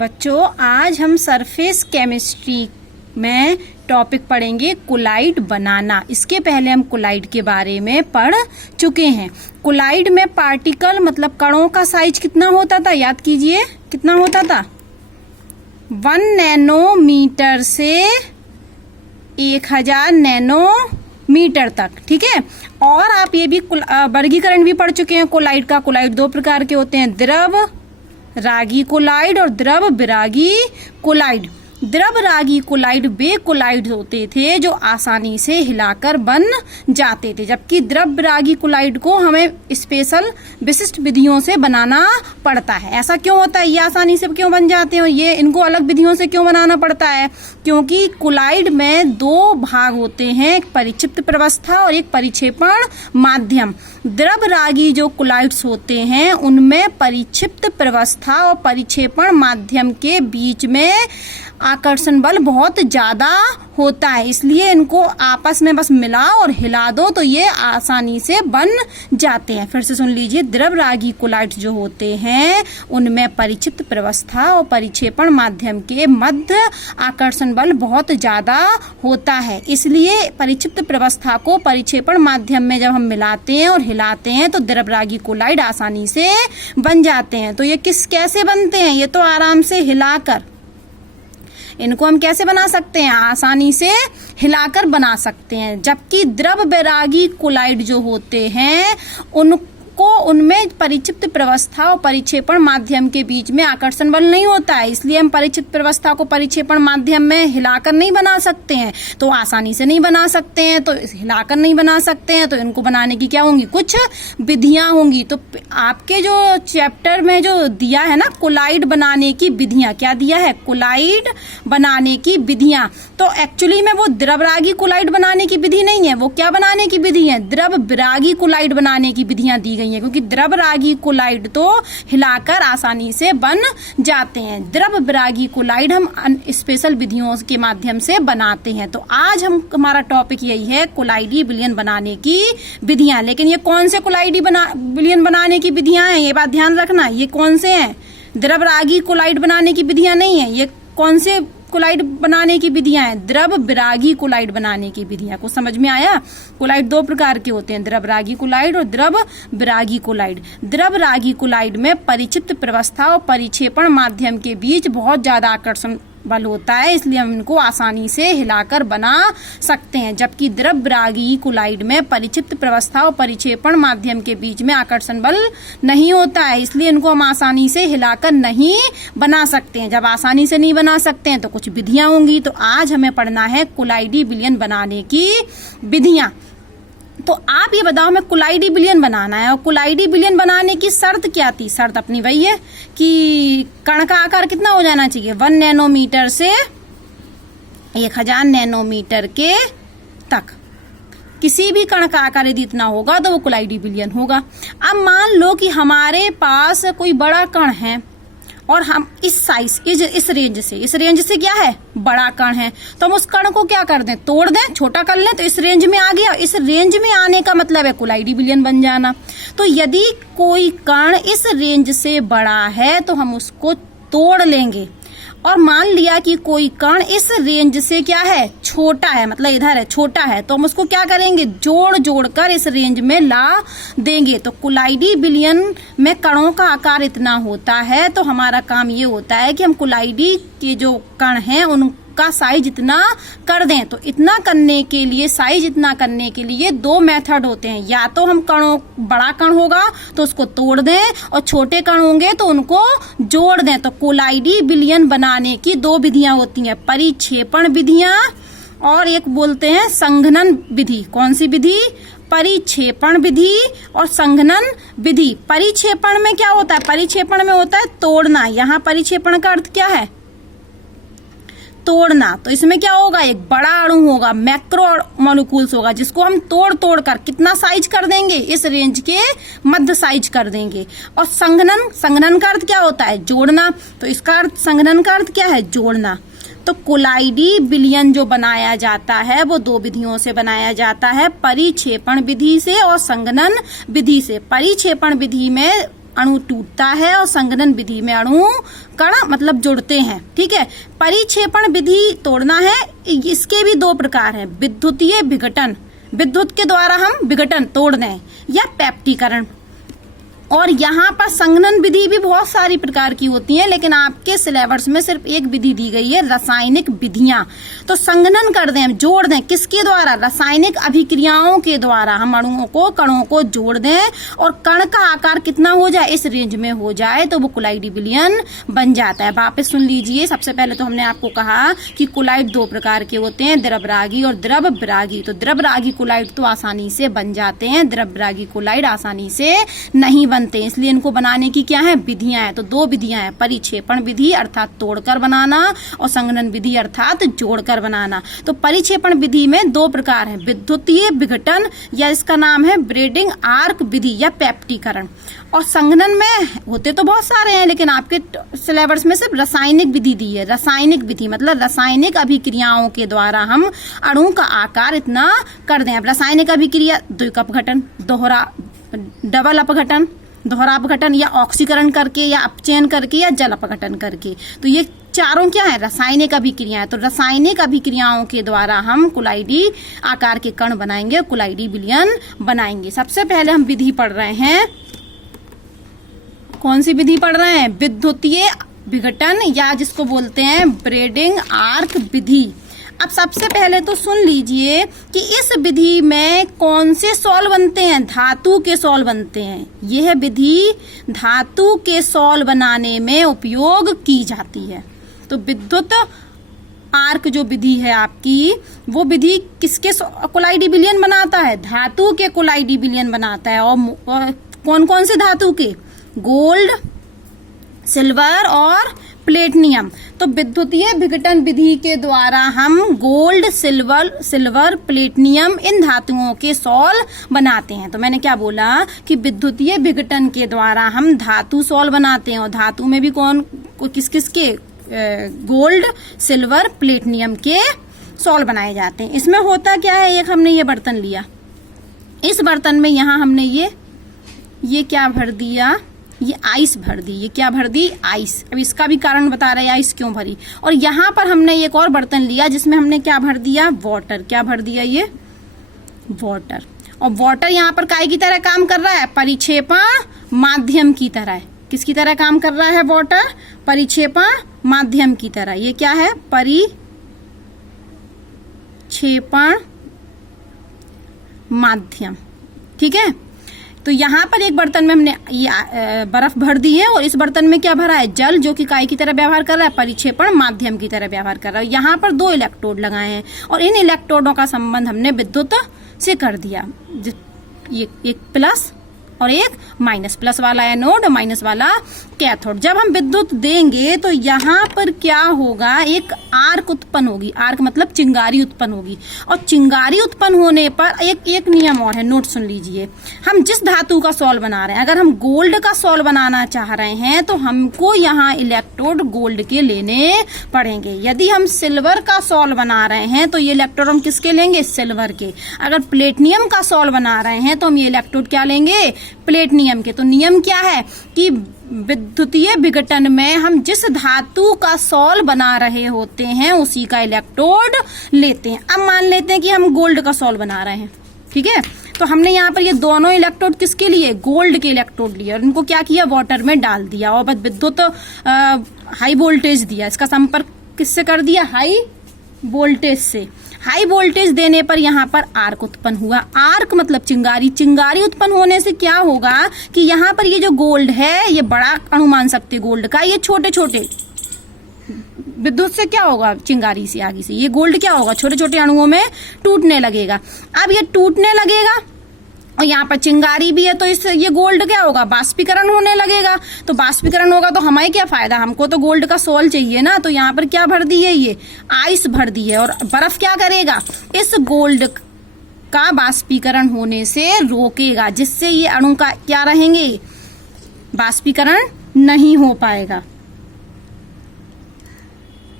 बच्चों, आज हम सरफेस केमिस्ट्री में टॉपिक पढ़ेंगे कोलाइड बनाना। इसके पहले हम कोलाइड के बारे में पढ़ चुके हैं। कोलाइड में पार्टिकल मतलब कणों का साइज कितना होता था, याद कीजिए कितना होता था। 1 नैनोमीटर से 1000 नैनोमीटर तक, ठीक है। और आप ये भी वर्गीकरण भी पढ़ चुके हैं कोलाइड का। कोलाइड 2 प्रकार के होते हैं, द्रव रागी कोलाइड और द्रव विरागी कोलाइड। द्रव रागी कोलाइड वे कोलाइड होते थे जो आसानी से हिलाकर बन जाते थे, जबकि द्रव विरागी कोलाइड को हमें स्पेशल विशिष्ट विधियों से बनाना पड़ता है। ऐसा क्यों होता है, ये आसानी से क्यों बन जाते हैं और ये इनको अलग विधियों से क्यों बनाना पड़ता है? क्योंकि कोलाइड में 2 भाग होते हैं, एक परिक्षिप्त प्रवस्था और एक परिक्षेपण माध्यम। द्रव रागी जो कोलाइड्स होते हैं उनमें परिक्षिप्त प्रवस्था और परिक्षेपण माध्यम के बीच में आकर्षण बल बहुत ज्यादा होता है, इसलिए इनको आपस में बस मिलाओ और हिला दो तो ये आसानी से बन जाते हैं। फिर से सुन लीजिए, द्रव रागी कोलाइड्स जो होते हैं उनमें परिक्षिप्त प्रवस्था और परिक्षेपण माध्यम के मध्य आकर्षण बल बहुत ज्यादा होता है, इसलिए परिक्षिप्त प्रवस्था को परिक्षेपण माध्यम में जब हम मिलाते हैं और हिलाते हैं तो द्रव रागी कोलाइड आसानी से बन जाते हैं। तो ये कैसे बनते हैं? ये तो आराम से हिलाकर, इनको हम कैसे बना सकते हैं? आसानी से हिलाकर बना सकते हैं। जबकि द्रव विरागी कोलाइड जो होते हैं उनमें परिक्षिप्त प्रवस्था और परिक्षेपण माध्यम के बीच में आकर्षण बल नहीं होता है, इसलिए हम परिक्षिप्त प्रवस्था को परिक्षेपण माध्यम में हिलाकर नहीं बना सकते हैं। तो आसानी से नहीं बना सकते हैं, तो हिलाकर नहीं बना सकते हैं, तो इनको बनाने की क्या होंगी, कुछ विधियां होंगी। तो आपके जो चैप्टर में जो दिया है ना कोलाइड बनाने की विधियां, क्या दिया है? कोलाइड बनाने की विधियां। तो एक्चुअली में वो द्रव रागी कोलाइड बनाने की विधि नहीं है, वो क्या बनाने की विधि है? द्रव विरागी कोलाइड बनाने की विधियां दी गई है, क्योंकि द्रव रागी कोलाइड तो हिलाकर आसानी से बन जाते हैं। द्रव विरागी कोलाइड हम स्पेशल विधियों के माध्यम से बनाते हैं। तो आज हमारा टॉपिक यही है कोलाइडी विलयन बनाने की विधियां। लेकिन ये कौन से कोलाइडी विलयन बनाने की विधियां हैं, ये बात ध्यान रखना। ये कौन से हैं? द्रव रागी कोलाइड बनाने की विधियां नहीं है। ये कौन से कोलाइड बनाने की विधियां हैं? द्रव विरागी कोलाइड बनाने की विधियां। को समझ में आया? कोलाइड 2 प्रकार के होते हैं, द्रव रागी कोलाइड और द्रव विरागी कोलाइड। द्रव रागी कोलाइड में परिक्षिप्त प्रवस्था और परिक्षेपण माध्यम के बीच बहुत ज्यादा आकर्षण बल होता है, इसलिए हम इनको आसानी से हिलाकर बना सकते हैं। जबकि द्रव विरागी कोलाइड में परिक्षिप्त प्रवस्था और परिक्षेपण माध्यम के बीच में आकर्षण बल नहीं होता है, इसलिए इनको हम आसानी से हिलाकर नहीं बना सकते हैं। जब आसानी से नहीं बना सकते हैं तो कुछ विधियां होंगी। तो आज हमें पढ़ना है कोलाइडी विलयन बनाने की विधियां। तो आप ये बताओ, हमें कोलाइडी विलयन बनाना है और कोलाइडी विलयन बनाने की शर्त क्या थी? शर्त अपनी वही है कि कण का आकार कितना हो जाना चाहिए, 1 नैनोमीटर से 1000 नैनोमीटर के तक। किसी भी कण का आकार यदि इतना होगा तो वो कोलाइडी विलयन होगा। अब मान लो कि हमारे पास कोई बड़ा कण है और हम इस साइज इस रेंज से क्या है, बड़ा कण है, तो हम उस कण को क्या कर दें, तोड़ दें, छोटा कर लें, तो इस रेंज में आ गया। इस रेंज में आने का मतलब है कोलाइडी विलयन बन जाना। तो यदि कोई कण इस रेंज से बड़ा है तो हम उसको तोड़ लेंगे। और मान लिया कि कोई कण इस रेंज से क्या है, छोटा है, मतलब इधर है, छोटा है, तो हम उसको क्या करेंगे, जोड़ कर इस रेंज में ला देंगे। तो कोलाइडी विलयन में कणों का आकार इतना होता है, तो हमारा काम ये होता है कि हम कोलाइडी के जो कण हैं उनका साइज इतना कर दें। तो इतना करने के लिए, साइज इतना करने के लिए 2 मेथड होते हैं। या तो हम बड़ा कण होगा तो उसको तोड़ दें और छोटे कण होंगे तो उनको जोड़ दें। तो कोलाइडी विलयन बनाने की 2 विधियां होती हैं, परिक्षेपण विधियां और एक बोलते हैं संघनन विधि। कौन सी विधि? परिक्षेपण विधि और संघनन विधि। परिक्षेपण में क्या होता है? परिक्षेपण में होता है तोड़ना। यहाँ परिक्षेपण का अर्थ क्या है? तोड़ना। तो इसमें क्या होगा, एक बड़ा अणु होगा, मैक्रो मॉलिक्यूल्स होगा, जिसको हम तोड़ कर कितना साइज कर देंगे, इस रेंज के मध्य साइज कर देंगे। और संघनन का अर्थ क्या होता है? जोड़ना। तो इसका अर्थ, संघनन का अर्थ क्या है? जोड़ना। तो कोलाइडी विलयन जो बनाया जाता है वो 2 विधियों से बनाया जाता है, परिक्षेपण विधि से और संघनन विधि से। परिक्षेपण विधि में अणु टूटता है और संघनन विधि में अणु कण मतलब जुड़ते हैं। ठीक है, परिक्षेपण विधि तोड़ना है, इसके भी दो प्रकार हैं, विद्युतीय विघटन, विद्युत के द्वारा हम विघटन तोड़ दें, या पैप्टीकरण। और यहाँ पर संघनन विधि भी बहुत सारी प्रकार की होती है, लेकिन आपके सिलेबस में सिर्फ एक विधि दी गई है, रासायनिक विधियां। तो संघनन कर दें, जोड़ दें, किसके द्वारा? रासायनिक अभिक्रियाओं के द्वारा हम अणुओं को, कणों को जोड़ दें और कण का आकार कितना हो जाए, इस रेंज में हो जाए तो वो कोलाइडी विलयन बन जाता है। वापस सुन लीजिए, सबसे पहले तो हमने आपको कहा कि कोलाइड दो प्रकार के होते हैं, द्रवरागी और द्रव विरागी। तो द्रवरागी कोलाइड तो आसानी से बन जाते हैं, द्रव विरागी कोलाइड आसानी से नहीं बनते, इसलिए इनको बनाने की क्या है, विधियां हैं। तो दो विधियां हैं, परिक्षेपण विधि अर्थात तोड़कर बनाना और संघनन विधि अर्थात जोड़कर बनाना। तो परिक्षेपण विधि में दो प्रकार हैं, विद्युतीय विघटन या इसका नाम है ब्रेडिंग आर्क विधि या पैप्टीकरण। और संघनन में होते तो बहुत सारे हैं, लेकिन आपके सिलेबस में सिर्फ रासायनिक विधि दी है। रासायनिक विधि मतलब रासायनिक अभिक्रियाओं के द्वारा हम अणु का आकार इतना कर दें। अब रासायनिक अभिक्रिया, द्विक अपघटन, डबल अपघटन, दोहरा अपघटन या ऑक्सीकरण करके या अपचयन करके या जल अपघटन करके, तो ये चारों क्या है, रासायनिक अभिक्रियाएं। तो रासायनिक अभिक्रियाओं के द्वारा हम कोलाइडी आकार के कण बनाएंगे, कोलाइडी विलयन बनाएंगे। सबसे पहले हम विधि पढ़ रहे हैं, कौन सी विधि पढ़ रहे हैं, विद्युतीय विघटन या जिसको बोलते हैं ब्रेडिंग आर्क विधि। अब सबसे पहले तो सुन लीजिए कि इस विधि में कौन से सॉल बनते हैं, धातु के सॉल बनते हैं। यह विधि धातु के सॉल बनाने में उपयोग की जाती है। तो विद्युत आर्क जो विधि है आपकी, वो विधि किसके कोलाइडी विलयन बनाता है, धातु के कोलाइडी विलयन बनाता है। और कौन कौन से धातु के, गोल्ड, सिल्वर और प्लेटिनियम। तो विद्युतीय विघटन विधि के द्वारा हम गोल्ड, सिल्वर, प्लेटिनियम इन धातुओं के सॉल बनाते हैं। तो मैंने क्या बोला कि विद्युतीय विघटन के द्वारा हम धातु सॉल बनाते हैं, और धातु में भी किस किस के, गोल्ड, सिल्वर, प्लेटिनियम के सॉल बनाए जाते हैं। इसमें होता क्या है, एक हमने ये बर्तन लिया, इस बर्तन में यहाँ हमने ये क्या भर दिया, ये आइस भर दी। ये क्या भर दी, आइस। अब इसका भी कारण बता रहे हैं आइस क्यों भरी। और यहाँ पर हमने एक और बर्तन लिया जिसमें हमने क्या भर दिया, वाटर। क्या भर दिया, ये वाटर। और वाटर यहाँ पर काय की तरह काम कर रहा है, परिक्षेपण माध्यम की तरह। किसकी तरह काम कर रहा है वाटर, परिक्षेपण माध्यम की तरह। ये क्या है, परिक्षेपण माध्यम। ठीक है, तो यहाँ पर एक बर्तन में हमने ये बर्फ भर दी है, और इस बर्तन में क्या भरा है, जल, जो कि काय की तरह व्यवहार कर रहा है, परिक्षेपण माध्यम की तरह व्यवहार कर रहा है। यहाँ पर दो इलेक्ट्रोड लगाए हैं, और इन इलेक्ट्रोडों का संबंध हमने विद्युत से कर दिया। ये एक प्लस और एक माइनस, प्लस वाला एनोड, माइनस वाला कैथोड। जब हम विद्युत देंगे तो यहाँ पर क्या होगा, एक आर्क उत्पन्न होगी। आर्क मतलब चिंगारी उत्पन्न होगी, और चिंगारी उत्पन्न होने पर एक नियम और है, नोट सुन लीजिए। हम जिस धातु का सॉल बना रहे हैं, अगर हम गोल्ड का सॉल बनाना चाह रहे हैं तो हमको यहाँ इलेक्ट्रोड गोल्ड के लेने पड़ेंगे। यदि हम सिल्वर का सॉल बना रहे हैं तो ये इलेक्ट्रोड हम किसके लेंगे, सिल्वर के। अगर प्लेटिनियम का सॉल बना रहे हैं तो हम ये इलेक्ट्रोड क्या लेंगे, प्लेटिनियम के। तो नियम क्या है कि विद्युतीय विघटन में हम जिस धातु का सॉल बना रहे होते हैं उसी का इलेक्ट्रोड लेते हैं। अब मान लेते हैं कि हम गोल्ड का सॉल बना रहे हैं, ठीक है, तो हमने यहाँ पर ये दोनों इलेक्ट्रोड किसके लिए, गोल्ड के इलेक्ट्रोड लिए, और इनको क्या किया, वाटर में डाल दिया, और बस विद्युत हाई वोल्टेज दिया। इसका संपर्क किससे कर दिया, हाई वोल्टेज से। हाई वोल्टेज देने पर यहाँ पर आर्क उत्पन्न हुआ। आर्क मतलब चिंगारी। चिंगारी उत्पन्न होने से क्या होगा कि यहाँ पर ये जो गोल्ड है, ये बड़ा अणु मान सकते गोल्ड का, ये छोटे छोटे विद्युत से क्या होगा, चिंगारी से आगे से ये गोल्ड क्या होगा, छोटे छोटे अणुओं में टूटने लगेगा। अब ये टूटने लगेगा और यहाँ पर चिंगारी भी है, तो इस ये गोल्ड क्या होगा, बाष्पीकरण होने लगेगा। तो बाष्पीकरण होगा तो हमें क्या फायदा, हमको तो गोल्ड का सोल चाहिए ना। तो यहाँ पर क्या भर दी है, ये आइस भर दी है, और बर्फ क्या करेगा, इस गोल्ड का बाष्पीकरण होने से रोकेगा, जिससे ये अणु का क्या रहेंगे, बाष्पीकरण नहीं हो पाएगा।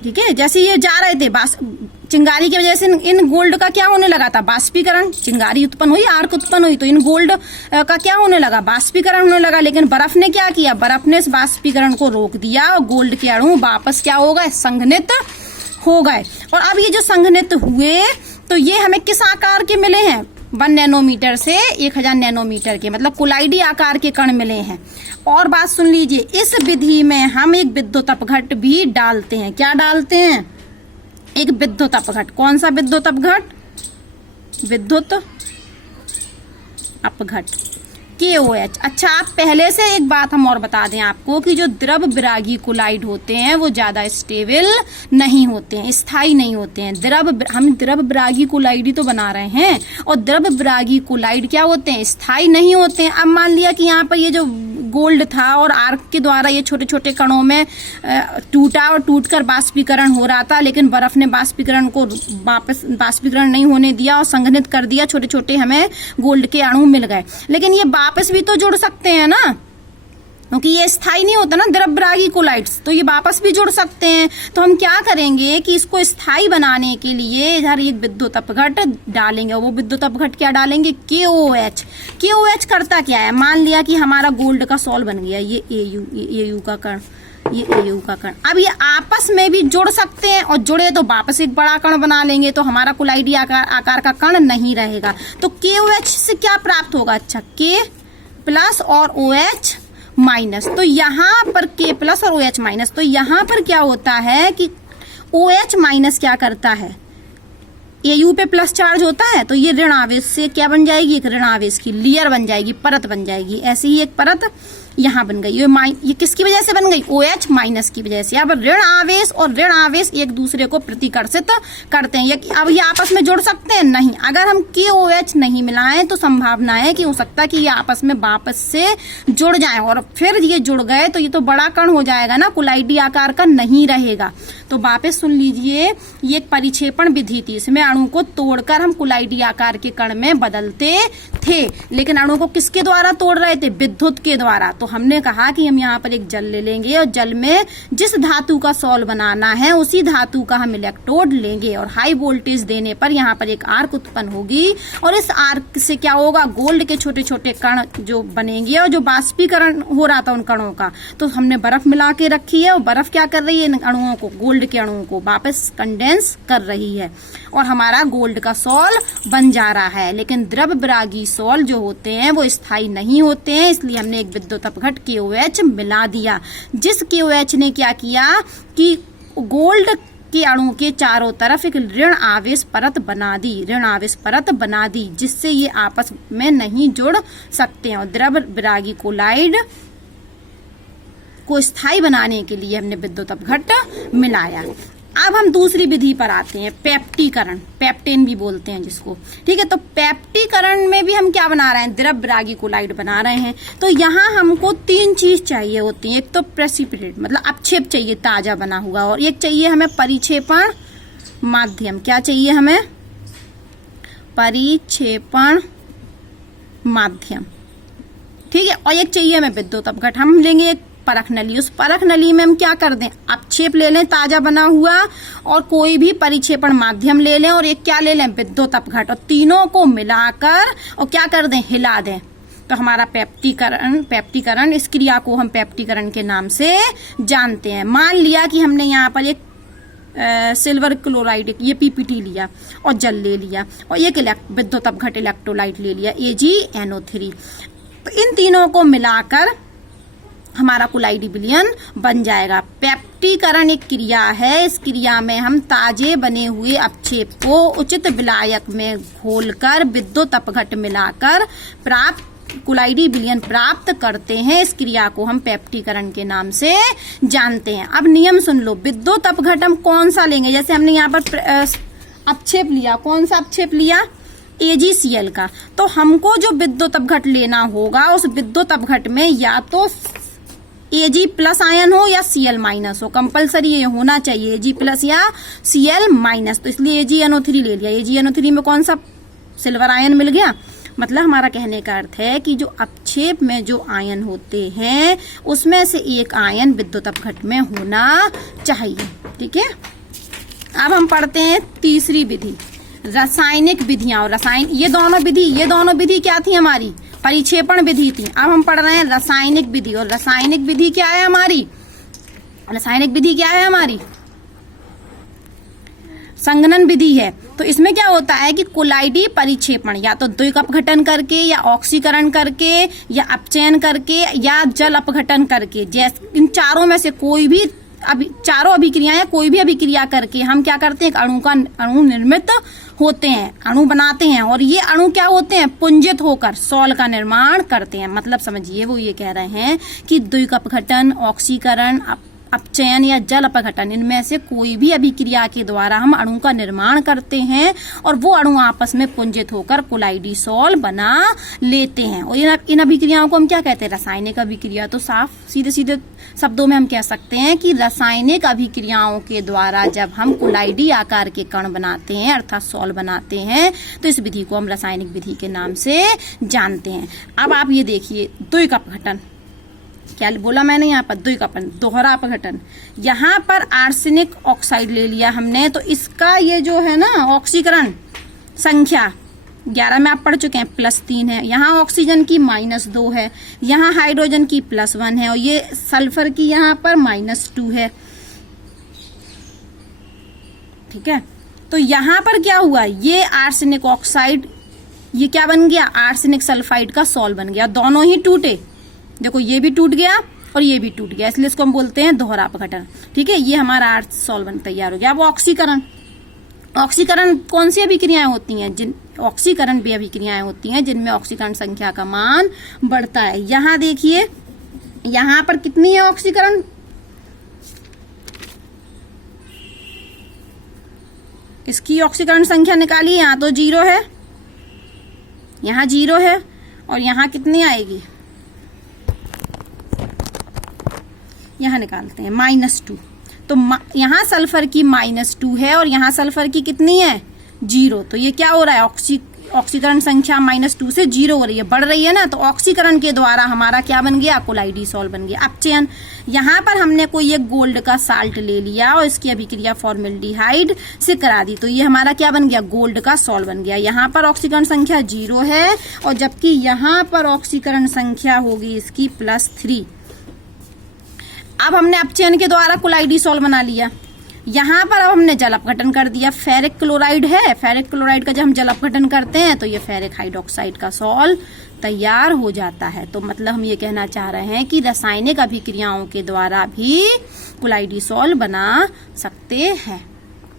ठीक है। जैसे ये जा रहे थे चिंगारी की वजह से इन गोल्ड का क्या होने लगा था, बाष्पीकरण। चिंगारी उत्पन्न हुई, आर्क उत्पन्न हुई, तो इन गोल्ड का क्या होने लगा, बाष्पीकरण होने लगा। लेकिन बर्फ ने क्या किया, बर्फ ने इस बाष्पीकरण को रोक दिया और गोल्ड के अणु वापस क्या हो गए, संघनित हो गए। और अब ये जो संघनित हुए तो ये हमें किस आकार के मिले हैं, 1 नैनोमीटर से 1000 नैनोमीटर के, मतलब कोलाइडी आकार के कण मिले हैं। और बात सुन लीजिए, इस विधि में हम एक विद्युत अपघट भी डालते हैं। क्या डालते हैं, एक विद्युत अपघट। कौन सा विद्युत अपघट, विद्युत अपघट KOH। अच्छा, आप पहले से एक बात हम और बता दें आपको कि जो द्रव विरागी कोलाइड होते हैं वो ज्यादा स्टेबल नहीं होते हैं, स्थायी नहीं होते हैं। हम द्रव विरागी कोलाइड ही तो बना रहे हैं, और द्रव विरागी कोलाइड क्या होते हैं, स्थायी नहीं होते हैं। अब मान लिया कि यहाँ पर ये जो गोल्ड था और आर्क के द्वारा ये छोटे छोटे कणों में टूटा और टूटकर बाष्पीकरण हो रहा था, लेकिन बर्फ ने बाष्पीकरण को वापस बाष्पीकरण नहीं होने दिया और संघनित कर दिया, छोटे छोटे हमें गोल्ड के अणु मिल गए। लेकिन ये वापस भी तो जुड़ सकते हैं ना, क्योंकि ये स्थायी नहीं होता ना द्रव विरागी कोलाइड्स, तो ये वापस भी जुड़ सकते हैं। तो हम क्या करेंगे कि इसको स्थायी बनाने के लिए इधर एक विद्युत अपघट डालेंगे, और वो विद्युत अपघट क्या डालेंगे, KOH। KOH करता क्या है, मान लिया कि हमारा गोल्ड का सॉल्व बन गया, ये AU का कण, ये AU का कण। अब ये आपस में भी जुड़ सकते हैं, और जुड़े तो वापस एक बड़ा कण बना लेंगे, तो हमारा कोलाइडी आकार का कण नहीं रहेगा। तो KOH से क्या प्राप्त होगा, अच्छा K प्लस और OH माइनस। तो यहाँ पर K प्लस और OH माइनस, तो यहाँ पर क्या होता है कि OH माइनस क्या करता है, AU पे प्लस चार्ज होता है, तो ये ऋण आवेश से क्या बन जाएगी, एक ऋण आवेश की लेयर बन जाएगी, परत बन जाएगी। ऐसे ही एक परत यहाँ बन गई। ये किसकी वजह से बन गई, OH माइनस की वजह से। अब ऋण आवेश और ऋण आवेश एक दूसरे को प्रतिकर्षित करते हैं। अब ये आपस में जुड़ सकते हैं, नहीं। अगर हम KOH नहीं मिलाएं तो संभावना है कि हो सकता है कि ये आपस में वापस से जुड़ जाएं, और फिर ये जुड़ गए तो ये तो बड़ा कण हो जाएगा ना, कोलाइडी आकार का नहीं रहेगा। तो वापस सुन लीजिए, ये एक परिक्षेपण विधि थी, इसमें अणु को तोड़कर हम कोलाइडी आकार के कण में बदलते थे। लेकिन अणु को किसके द्वारा तोड़ रहे थे, विद्युत के द्वारा। तो हमने कहा कि हम यहाँ पर एक जल ले लेंगे, और जल में जिस धातु का सॉल्व बनाना है उसी धातु का हम इलेक्ट्रोड लेंगे, और हाई वोल्टेज देने पर यहाँ पर एक आर्क उत्पन्न होगी, और इस आर्क से क्या होगा, गोल्ड के छोटे छोटे कण जो बनेंगे, और जो बाष्पीकरण हो रहा था उन कणों का, तो हमने बर्फ मिला के रखी है, और बर्फ क्या कर रही है, इन अणुओं को, गोल्ड के अणुओं को वापस कंडेंस कर रही है, और हमारा गोल्ड का सॉल्व बन जा रहा है। लेकिन द्रव विरागी सॉल्व जो होते हैं वो स्थायी नहीं होते हैं, इसलिए हमने एक विद्युत अपघट KOH मिला दिया, जिस KOH ने क्या किया कि गोल्ड के अणु के चारों तरफ एक ऋण आवेश परत बना दी, ऋण आवेश परत बना दी, जिससे ये आपस में नहीं जुड़ सकते हैं। और द्रव विरागी कोलाइड को स्थायी बनाने के लिए हमने विद्युत अपघट मिलाया। अब हम दूसरी विधि पर आते हैं, पेप्टीकरण, पेप्टेन भी बोलते हैं जिसको, ठीक है। तो पेप्टीकरण में भी हम क्या बना रहे हैं, द्रव विरागी कोलाइड बना रहे हैं। तो यहाँ हमको 3 चीज चाहिए होती है, एक तो प्रेसिपिटेट मतलब अपक्षेप चाहिए ताजा बना हुआ, और एक चाहिए हमें परिक्षेपण माध्यम। क्या चाहिए हमें, परिक्षेपण माध्यम, ठीक है। और एक चाहिए हमें विद्युत अपघट। हम लेंगे एक परख नली, उस परख नली में हम क्या कर दें, अपक्षेप ले लें ताजा बना हुआ, और कोई भी परिक्षेपण माध्यम ले लें, और एक क्या ले लें, विद्युत अपघट, और तीनों को मिलाकर और क्या कर दें, हिला दें। तो हमारा पेप्टीकरण, इस क्रिया को हम पेप्टीकरण के नाम से जानते हैं। मान लिया कि हमने यहाँ पर एक सिल्वर क्लोराइड, ये PPT लिया, और जल ले लिया, और एक विद्युत अपघट इलेक्ट्रोलाइट ले लिया, AgNO3। तो इन तीनों को मिलाकर हमारा कोलाइडी विलयन बन जाएगा। पेप्टीकरण एक क्रिया है, इस क्रिया में हम ताजे बने हुए अपक्षेप को उचित विलायक में घोलकर विद्युत अपघट मिलाकर प्राप्त कोलाइडी विलयन प्राप्त करते हैं। इस क्रिया को हम पेप्टीकरण के नाम से जानते हैं। अब नियम सुन लो, विद्युत अपघट हम कौन सा लेंगे, जैसे हमने यहाँ पर अपक्षेप लिया, कौन सा अपक्षेप लिया, AgCl का। तो हमको जो विद्युत अपघट लेना होगा, उस विद्युत अपघट में या तो Ag प्लस आयन हो या Cl माइनस हो, कंपलसरी ये होना चाहिए, Ag प्लस या Cl माइनस। तो इसलिए AgNO3 ले लिया। AgNO3 में कौन सा, सिल्वर आयन मिल गया। मतलब हमारा कहने का अर्थ है कि जो अपक्षेप में जो आयन होते हैं उसमें से एक आयन विद्युत अपघट में होना चाहिए। ठीक है। अब हम पढ़ते हैं तीसरी विधि, रासायनिक विधियां। और ये दोनों विधि क्या थी हमारी, परिक्षेपण विधि थी। अब हम पढ़ रहे हैं रासायनिक विधि। और रासायनिक विधि क्या है हमारी, संघनन विधि है। तो इसमें क्या होता है कि कोलाइडी परिक्षेपण या तो द्विक अपघटन करके या ऑक्सीकरण करके या अपचयन करके या जल अपघटन करके, जैसे इन चारों में से कोई भी चारों अभिक्रियाएं कोई भी अभिक्रिया करके हम क्या करते हैं, अणु निर्मित होते हैं, अणु बनाते हैं। और ये अणु क्या होते हैं, पुंजित होकर सॉल का निर्माण करते हैं। मतलब समझिए वो ये कह रहे हैं कि द्विक अपघटन, ऑक्सीकरण, अपचयन या जल अपघटन, इनमें से कोई भी अभिक्रिया के द्वारा हम अणु का निर्माण करते हैं और वो अणु आपस में पुंजित होकर कोलाइडीसॉल बना लेते हैं। और इन अभिक्रियाओं को हम क्या कहते हैं, रासायनिक अभिक्रिया। तो साफ सीधे सीधे शब्दों में हम कह सकते हैं कि रासायनिक अभिक्रियाओं के द्वारा जब हम कोलाइडी आकार के कण बनाते हैं अर्थात सॉल बनाते हैं तो इस विधि को हम रासायनिक विधि के नाम से जानते हैं। अब आप ये देखिए, द्विक अपघटन क्या बोला मैंने, यहाँ पर द्विक अपघटन, दोहरा अपघटन। यहाँ पर आर्सेनिक ऑक्साइड ले लिया हमने, तो इसका ये जो है ना ऑक्सीकरण संख्या 11 में आप पढ़ चुके हैं, +3 है। यहाँ ऑक्सीजन की -2 है, यहाँ हाइड्रोजन की +1 है और ये सल्फर की यहाँ पर -2 है। ठीक है, तो यहाँ पर क्या हुआ, ये आर्सेनिक ऑक्साइड ये क्या बन गया, आर्सेनिक सल्फाइड का सॉल बन गया। दोनों ही टूटे, देखो ये भी टूट गया और ये भी टूट गया, इसलिए इसको हम बोलते हैं दोहरा अपघटन। ठीक है, ये हमारा आर्स सॉल बन तैयार हो गया। अब ऑक्सीकरण कौन सी अभिक्रियाएं होती हैं, ऑक्सीकरण भी अभिक्रियाएं होती हैं जिनमें ऑक्सीकरण संख्या का मान बढ़ता है। यहाँ देखिए, यहाँ पर कितनी है ऑक्सीकरण, इसकी ऑक्सीकरण संख्या निकालिए। यहाँ तो 0 है, यहाँ 0 है और यहाँ कितनी आएगी, यहाँ निकालते हैं -2। तो यहाँ सल्फर की -2 है और यहाँ सल्फर की कितनी है, 0। तो ये क्या हो रहा है, ऑक्सीकरण संख्या -2 से 0 हो रही है, बढ़ रही है ना। तो ऑक्सीकरण के द्वारा हमारा क्या बन गया, कोलाइडीसॉल बन गया। अपचयन, यहाँ पर हमने कोई एक गोल्ड का साल्ट ले लिया और इसकी अभिक्रिया फॉर्मेल्डिहाइड से करा दी, तो ये हमारा क्या बन गया, गोल्ड का सॉल बन गया। यहाँ पर ऑक्सीकरण संख्या 0 है और जबकि यहाँ पर ऑक्सीकरण संख्या होगी इसकी +3। अब हमने अपचयन के द्वारा कोलाइडीसॉल बना लिया। यहाँ पर अब हमने जल अपघटन कर दिया, फेरिक क्लोराइड है, फेरिक क्लोराइड का जब हम जल अपघटन करते हैं तो ये फेरिक हाइड्रोक्साइड का सॉल तैयार हो जाता है। तो मतलब हम ये कहना चाह रहे हैं कि रासायनिक अभिक्रियाओं के द्वारा भी कोलाइडीसॉल बना सकते हैं।